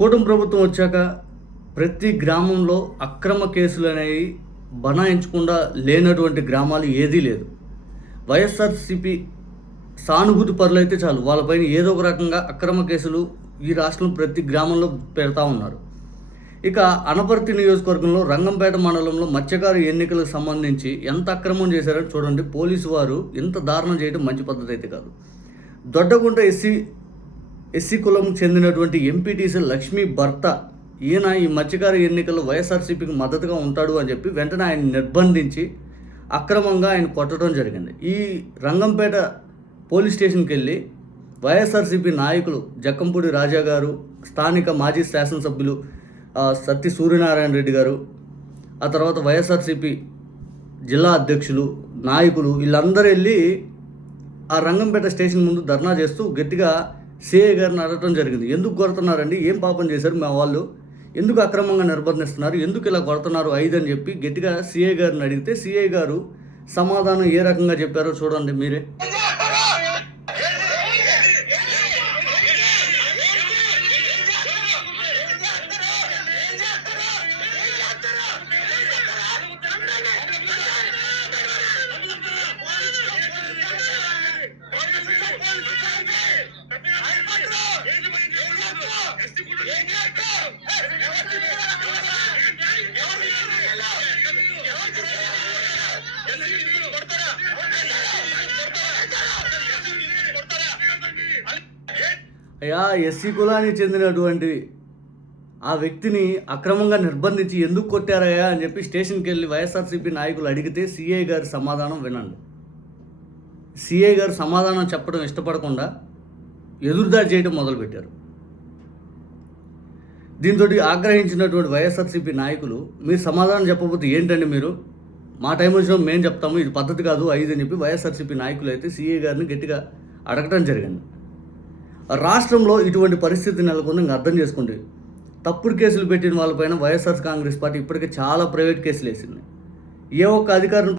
కూటమి ప్రభుత్వం వచ్చాక ప్రతి గ్రామంలో అక్రమ కేసులు అనేవి బనాయించకుండా లేనటువంటి గ్రామాలు ఏదీ లేదు. వైఎస్ఆర్సీపీ సానుభూతి పరులు అయితే చాలు, వాళ్ళపైన ఏదో ఒక రకంగా అక్రమ కేసులు ఈ రాష్ట్రం ప్రతి గ్రామంలో పెడతా ఉన్నారు. ఇక అనపర్తి నియోజకవర్గంలో రంగంపేట మండలంలో మత్స్యకారు ఎన్నికలకు సంబంధించి ఎంత అక్రమం చేశారని చూడండి. పోలీసు వారు ఇంత దారుణం చేయడం మంచి పద్ధతి అయితే కాదు. దొడ్డగుంట ఎస్సీ కులంకు చెందినటువంటి ఎంపీటీసీ లక్ష్మీ భర్త ఈయన ఈ మత్స్యకారు ఎన్నికల్లో వైఎస్ఆర్సీపీకి మద్దతుగా ఉంటాడు అని చెప్పి వెంటనే ఆయన నిర్బంధించి అక్రమంగా ఆయన కొట్టడం జరిగింది. ఈ రంగంపేట పోలీస్ స్టేషన్కి వెళ్ళి వైఎస్ఆర్సీపీ నాయకులు జక్కంపూడి రాజా గారు, స్థానిక మాజీ శాసనసభ్యులు సత్తి సూర్యనారాయణ రెడ్డి గారు, ఆ తర్వాత వైఎస్ఆర్సీపీ జిల్లా అధ్యక్షులు, నాయకులు వీళ్ళందరూ వెళ్ళి ఆ రంగంపేట స్టేషన్ ముందు ధర్నా చేస్తూ గట్టిగా సిఐ గారిని అడగటం జరిగింది. ఎందుకు కొడుతున్నారండి, ఏం పాపం చేశారు మా వాళ్ళు, ఎందుకు అక్రమంగా నిర్బంధిస్తున్నారు, ఎందుకు ఇలా కొడుతున్నారు 5 అని చెప్పి గట్టిగా సిఐ గారిని అడిగితే సిఐ గారు సమాధానం ఏ రకంగా చెప్పారో చూడండి మీరే. అయ్యా, ఎస్సీ కులానికి చెందినటువంటి ఆ వ్యక్తిని అక్రమంగా నిర్బంధించి ఎందుకు కొట్టారయ్యా అని చెప్పి స్టేషన్కి వెళ్ళి వైఎస్ఆర్సీపీ నాయకులు అడిగితే సిఐ గారి సమాధానం వినండి. సిఐ గారు సమాధానం చెప్పడం ఇష్టపడకుండా ఎదురుదాడి చేయడం మొదలుపెట్టారు. దీంతో ఆగ్రహించినటువంటి వైఎస్ఆర్సీపీ నాయకులు, మీరు సమాధానం చెప్పకపోతే ఏంటండి, మీరు మా టైం వచ్చినప్పుడు మేము చెప్తాము, ఇది పద్ధతి కాదు 5 అని చెప్పి వైఎస్ఆర్సీపీ నాయకులు అయితే సిఐ గారిని గట్టిగా అడగటం జరిగింది. రాష్ట్రంలో ఇటువంటి పరిస్థితి నెలకొని అర్థం చేసుకోండి. తప్పుడు కేసులు పెట్టిన వాళ్ళపైన వైఎస్ఆర్ కాంగ్రెస్ పార్టీ ఇప్పటికే చాలా ప్రైవేట్ కేసులు వేసింది. ఏ ఒక్క అధికారం